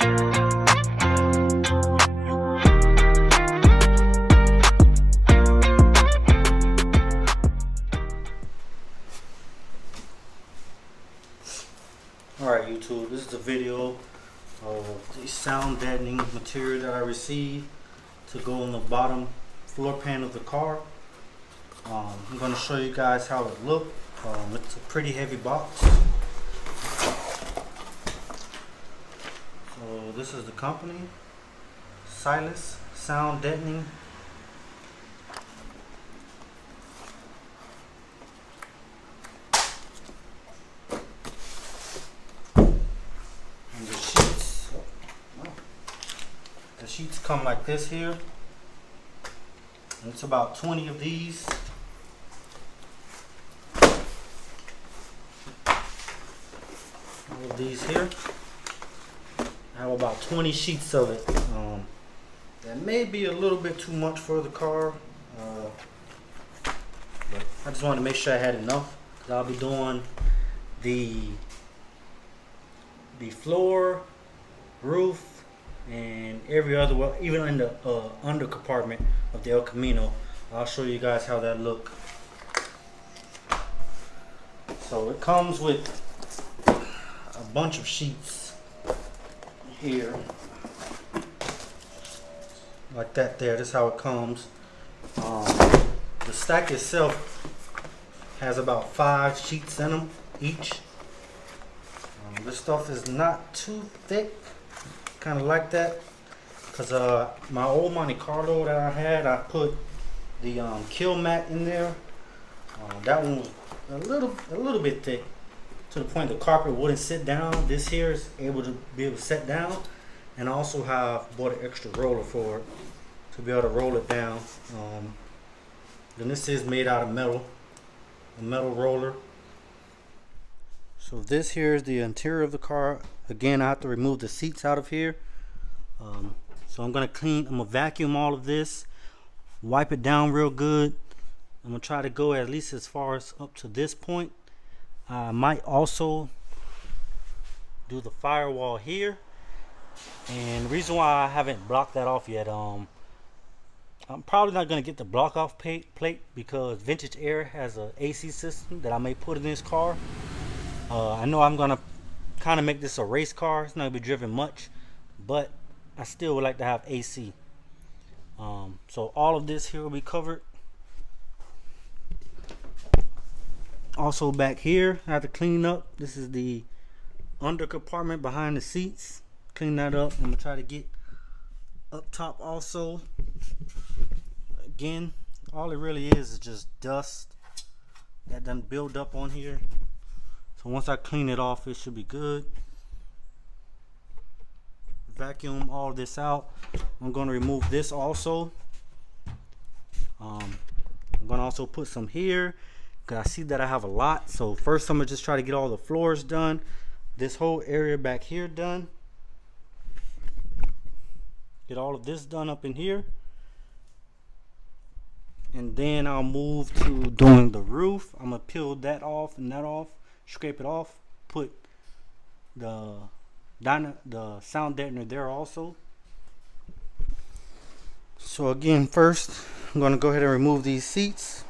Alright YouTube, this is a video of the sound deadening material that I received to go on the bottom floor pan of the car. I'm going to show you guys how it looks. It's a pretty heavy box. So this is the company, Siless sound deadening. The sheets come like this here, and it's about 20 of these. All of these here. I have about 20 sheets of it. That may be a little bit too much for the car, but I just wanted to make sure I had enough, because I'll be doing the floor, roof, and every other, well, even in the under compartment of the Elcamino. I'll show you guys how that look. So it comes with a bunch of sheets here, like that there. That's how it comes. The stack itself has about 5 sheets in them each. This stuff is not too thick. Kind of like that, because my old Monte Carlo that I had, I put the kill mat in there. That one was a little bit thick, to the point the carpet wouldn't sit down. This here is able to be able to sit down, and I also have bought an extra roller for it to be able to roll it down. Then this is made out of metal, a metal roller. So this here is the interior of the car. Again, I have to remove the seats out of here. So I'm gonna vacuum all of this, wipe it down real good. I'm gonna try to go at least as far as up to this point. I might also do the firewall here. And the reason why I haven't blocked that off yet, I'm probably not gonna get the block off plate because Vintage Air has a AC system that I may put in this car. I know I'm gonna kind of make this a race car. It's not gonna be driven much, but I still would like to have AC. So all of this here will be covered. Also back here, I have to clean up. This is the under compartment behind the seats. Clean that up. I'm gonna try to get up top also. Again, all it really is just dust that done build up on here. So once I clean it off, it should be good. Vacuum all this out. I'm going to remove this also. I'm going to also put some here, because I see that I have a lot. So first I'm going to just try to get all the floors done. This whole area back here done. Get all of this done up in here. And then I'll move to doing the roof. I'm going to peel that off and that off. Scrape it off, put the sound deadener there also. So again, first I'm going to go ahead and remove these seats.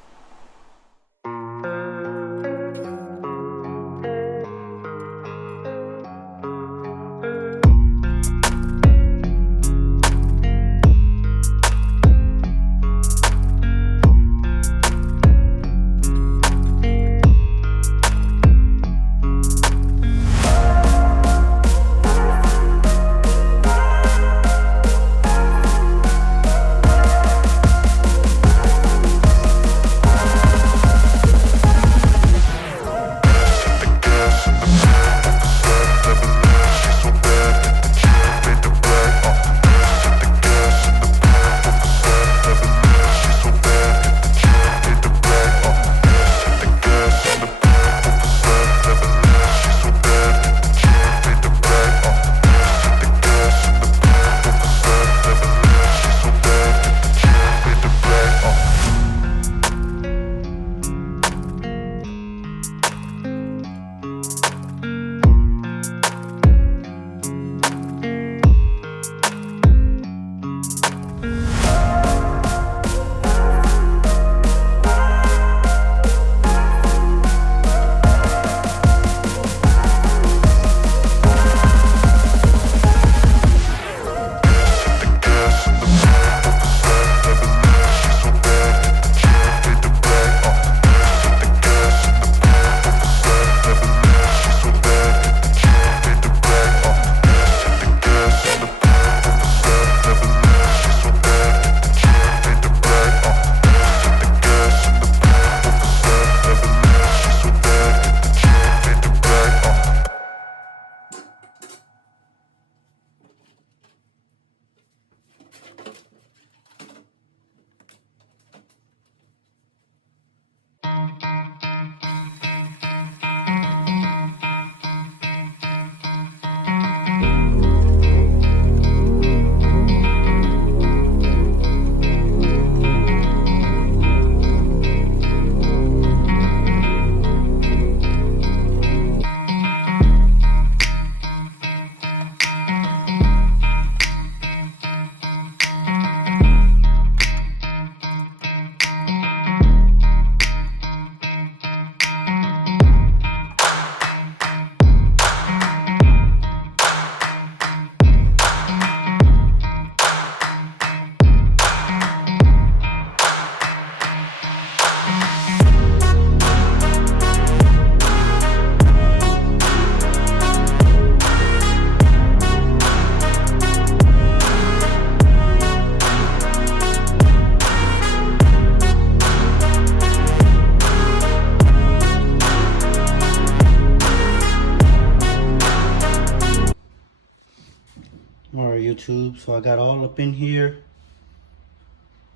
Alright, YouTube, so I got all up in here.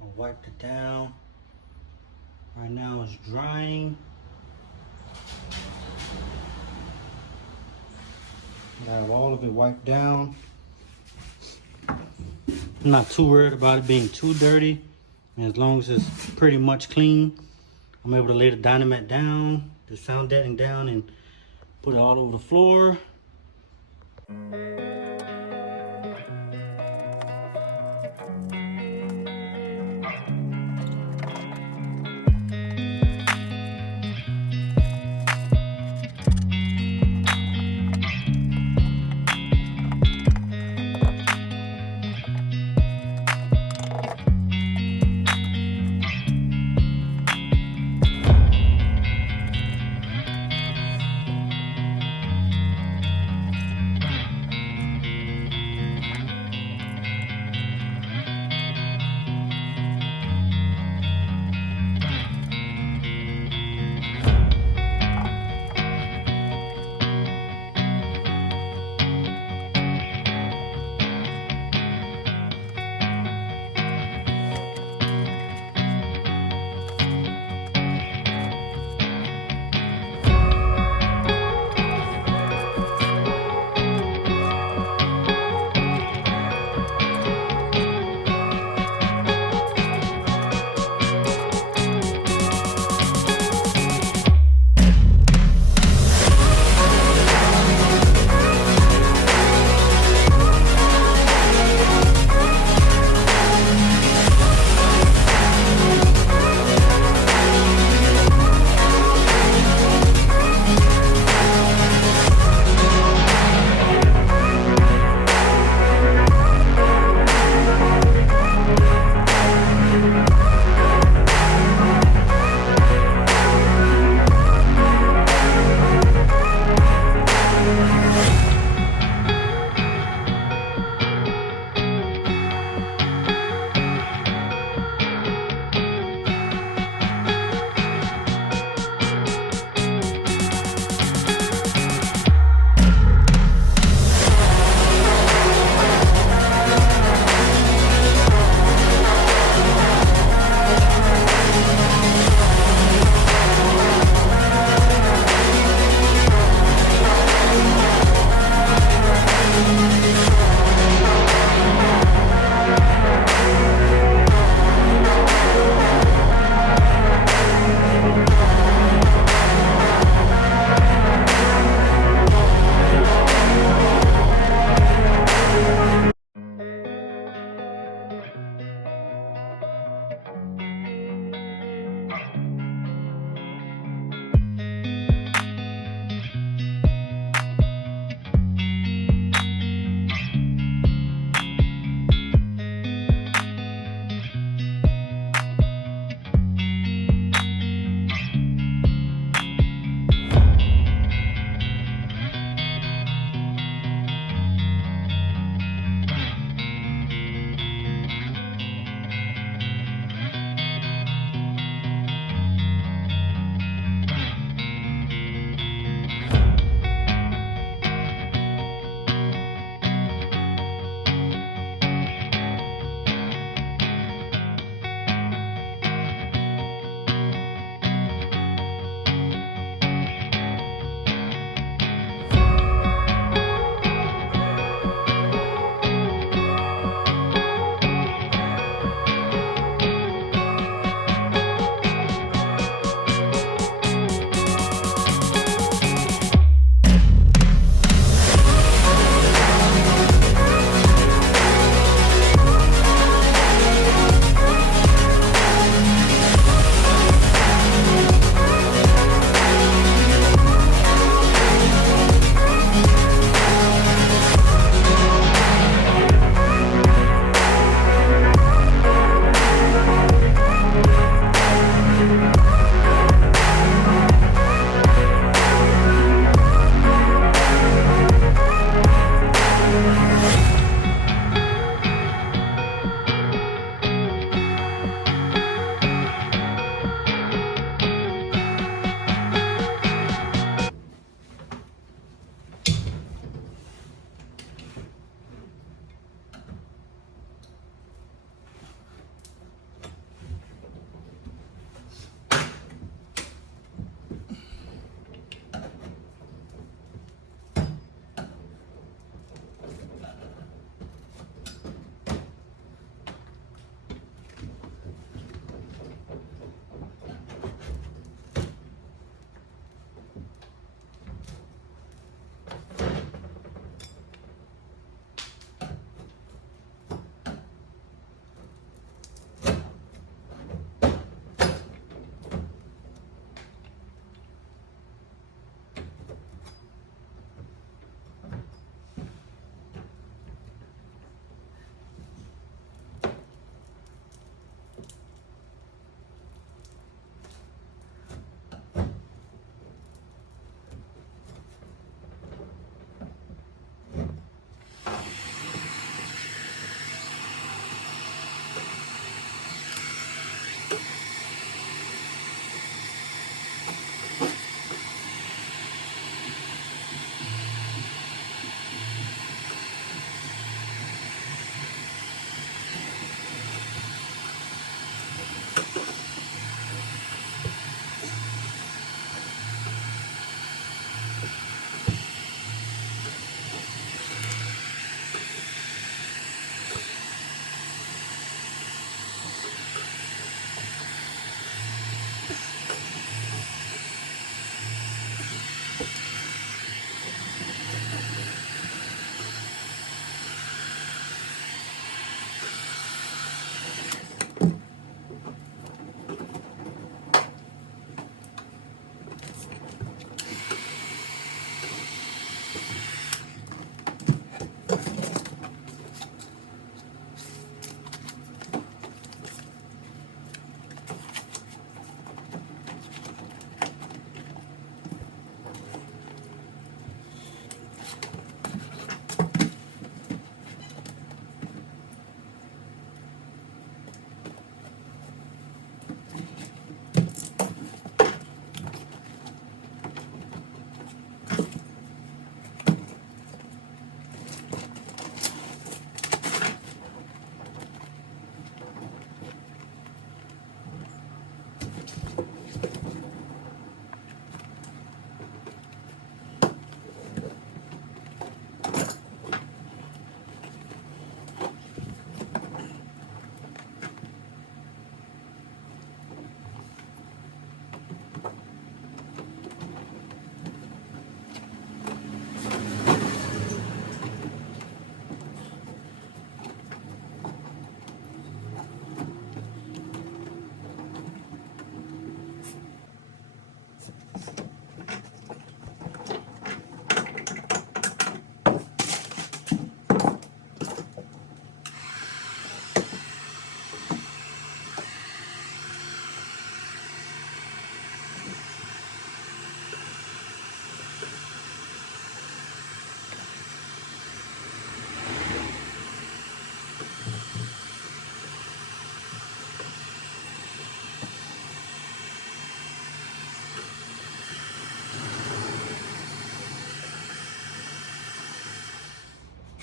I wiped it down. Right now it's drying. I have all of it wiped down. I'm not too worried about it being too dirty. And as long as it's pretty much clean, I'm able to lay the dynamite down, the sound deadening down, and put it all over the floor.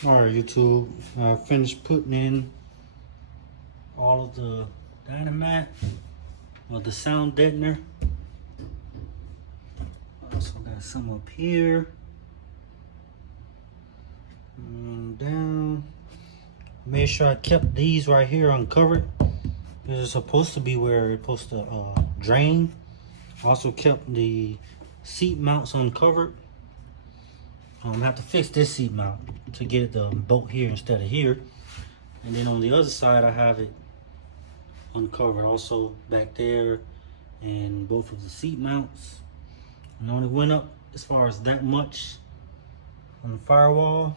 Alright, YouTube, I finished putting in all of the dynamite, or the sound deadener. Also got some up here. And down. Made sure I kept these right here uncovered. This is supposed to be where it's supposed to drain. Also kept the seat mounts uncovered. I have to fix this seat mount to get the bolt here instead of here. And then on the other side, I have it uncovered also back there, and both of the seat mounts. And I only went up as far as that much on the firewall.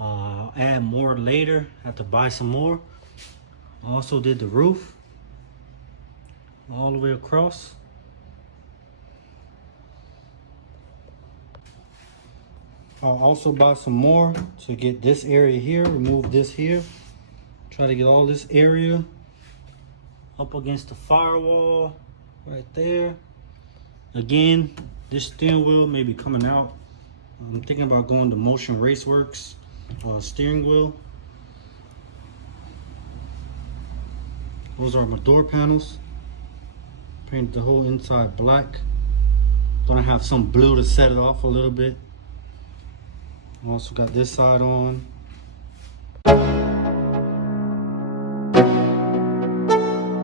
I'll add more later. Have to buy some more. I also did the roof all the way across. I'll also buy some more to get this area here, remove this here. Try to get all this area up against the firewall right there. Again, this steering wheel may be coming out. I'm thinking about going to Motion Raceworks steering wheel. Those are my door panels. Painted the whole inside black. Gonna have some blue to set it off a little bit. Also got this side on.